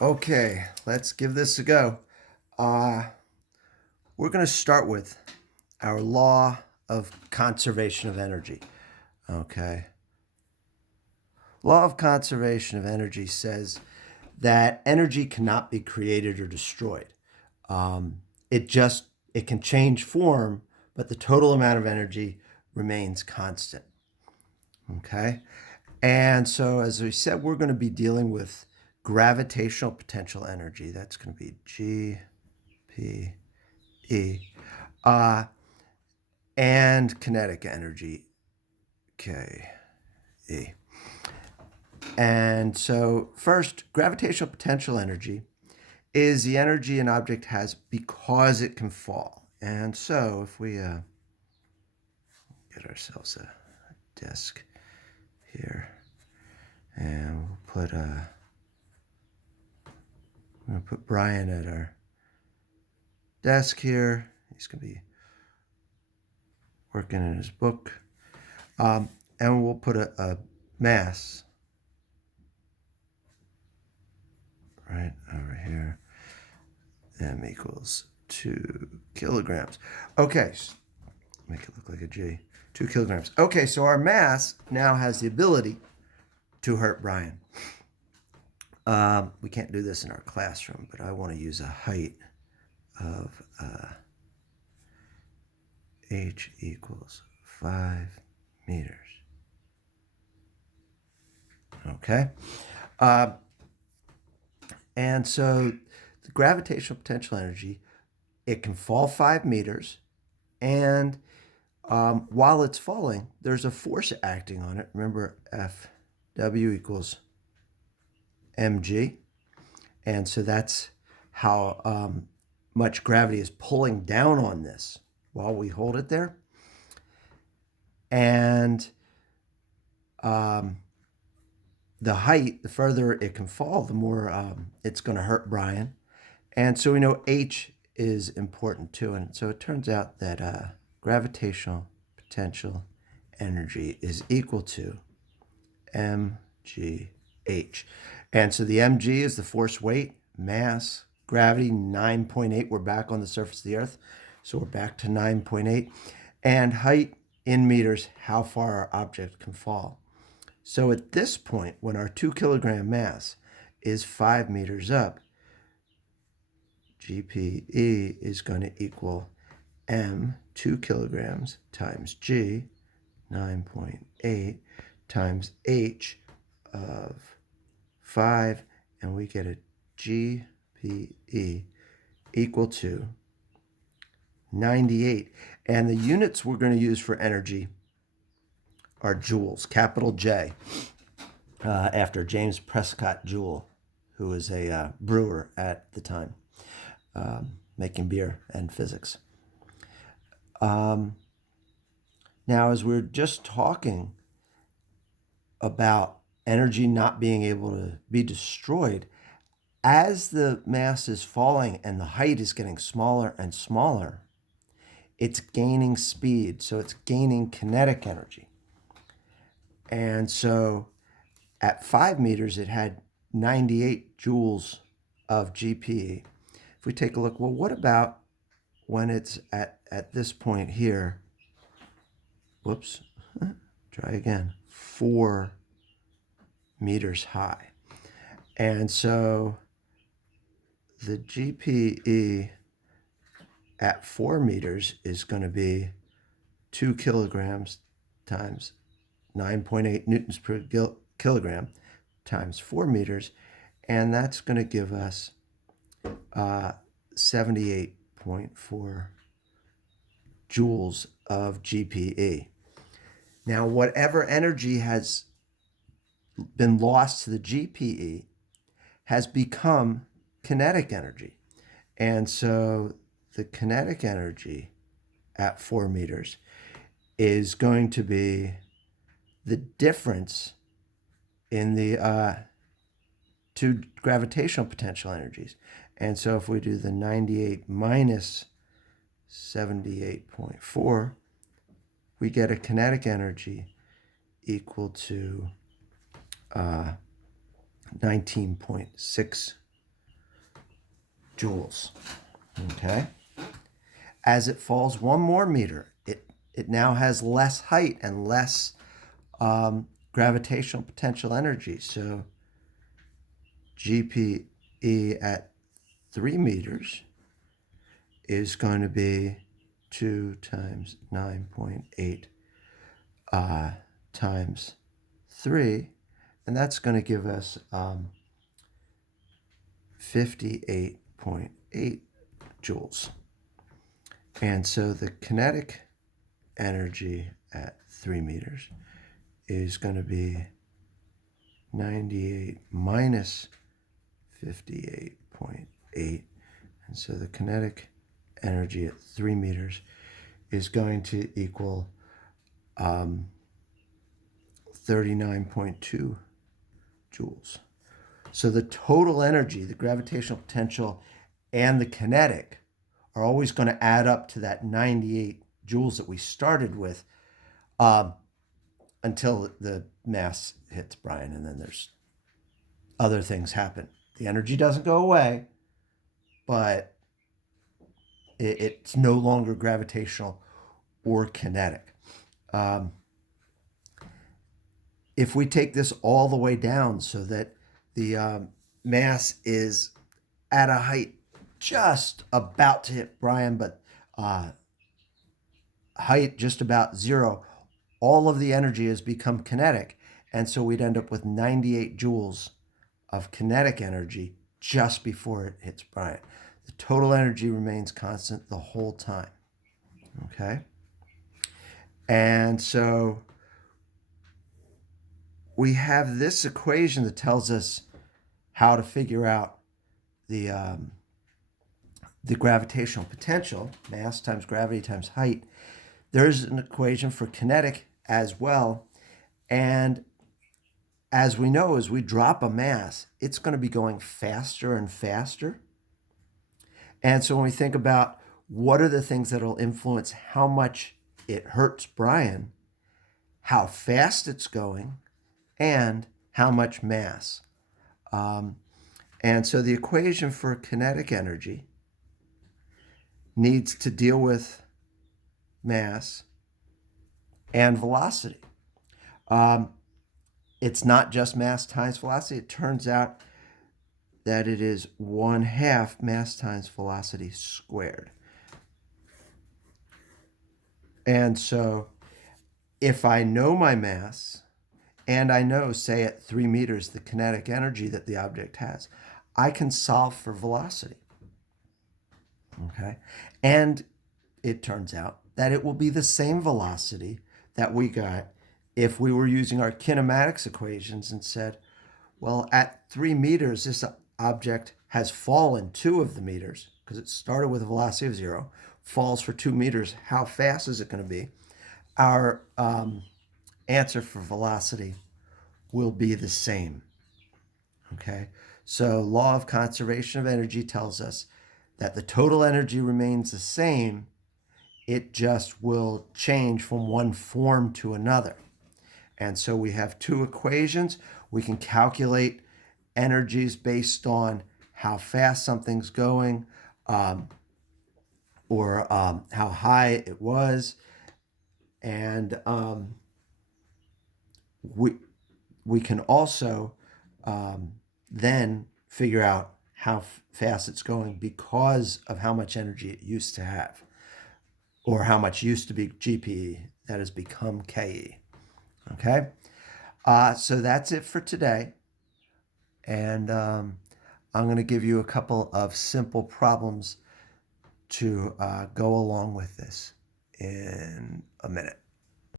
Okay, let's give this a go. Uh, we're going to start with our law of conservation of energy. Okay. Law of conservation of energy says that energy cannot be created or destroyed. Um, it just it can change form, but the total amount of energy remains constant. Okay. And so, as we said, we're going to be dealing with gravitational potential energy. That's going to be G, P, E, uh, and kinetic energy, K, E. And so, first, gravitational potential energy is the energy an object has because it can fall. And so, if we get ourselves a desk here, and we'll I'm gonna put Brian at our desk here. He's gonna be working in his book. And we'll put a mass right over here. M equals 2 kilograms. Okay, make it look like a G. 2 kilograms. Okay, so our mass now has the ability to hurt Brian. We can't do this in our classroom, but I want to use a height of H equals 5 meters. Okay. And so the gravitational potential energy, it can fall 5 meters, and while it's falling, there's a force acting on it. Remember, FW equals mg. And so that's how much gravity is pulling down on this while we hold it there. And the height, the further it can fall, the more it's going to hurt Brian. And so we know H is important too. And so it turns out that gravitational potential energy is equal to mgh. And so the mg is the force weight, mass, gravity, 9.8. We're back on the surface of the Earth. So we're back to 9.8. And height in meters, how far our object can fall. So at this point, when our 2 kilogram mass is 5 meters up, GPE is going to equal M, 2 kilograms, times G, 9.8, times H of 5, and we get a GPE equal to 98. And the units we're going to use for energy are joules, capital J, after James Prescott Joule, who was a brewer at the time, making beer and physics. Now, as we're just talking about energy not being able to be destroyed, as the mass is falling and the height is getting smaller and smaller, it's gaining speed, so it's gaining kinetic energy. And so at 5 meters, it had 98 joules of GPE. If we take a look, well, what about when it's at this point here? Whoops, try again. 4 meters high. And so the GPE at 4 meters is going to be 2 kilograms times 9.8 newtons per kilogram times 4 meters, and that's going to give us 78.4 joules of GPE. Now, whatever energy has been lost to the GPE has become kinetic energy. And so the kinetic energy at 4 meters is going to be the difference in the two gravitational potential energies. And so if we do the 98 minus 78.4, we get a kinetic energy equal to 19.6 joules. Okay. As it falls 1 more meter, it now has less height and less gravitational potential energy. So GPE at 3 meters is going to be 2 times 9.8 times 3, and that's going to give us 58.8 joules. And so the kinetic energy at 3 meters is going to be 98 minus 58.8. And so the kinetic energy at 3 meters is going to equal 39.2 joules. So the total energy, the gravitational potential, and the kinetic are always going to add up to that 98 joules that we started with until the mass hits Brian, and then there's other things happen. The energy doesn't go away, but it's no longer gravitational or kinetic. If we take this all the way down so that the mass is at a height just about to hit Brian, but height just about zero, all of the energy has become kinetic. And so we'd end up with 98 joules of kinetic energy just before it hits Brian. The total energy remains constant the whole time. Okay? And so we have this equation that tells us how to figure out the gravitational potential, mass times gravity times height. There's an equation for kinetic as well. And as we know, as we drop a mass, it's going to be going faster and faster. And so when we think about what are the things that will influence how much it hurts Brian, how fast it's going, and how much mass. And so the equation for kinetic energy needs to deal with mass and velocity. It's not just mass times velocity. It turns out that it is 1/2 mass times velocity squared. And so if I know my mass, and I know, say at 3 meters, the kinetic energy that the object has, I can solve for velocity. Okay? And it turns out that it will be the same velocity that we got if we were using our kinematics equations and said, well, at 3 meters, this object has fallen 2 of the meters, because it started with a velocity of 0, falls for 2 meters. How fast is it going to be? Our answer for velocity will be the same. Okay? So law of conservation of energy tells us that the total energy remains the same. It just will change from one form to another. And so we have 2 equations. We can calculate energies based on how fast something's going or how high it was. And we can also then figure out how fast it's going because of how much energy it used to have, or how much used to be GPE that has become KE. Okay? So that's it for today. And I'm going to give you a couple of simple problems to go along with this in a minute.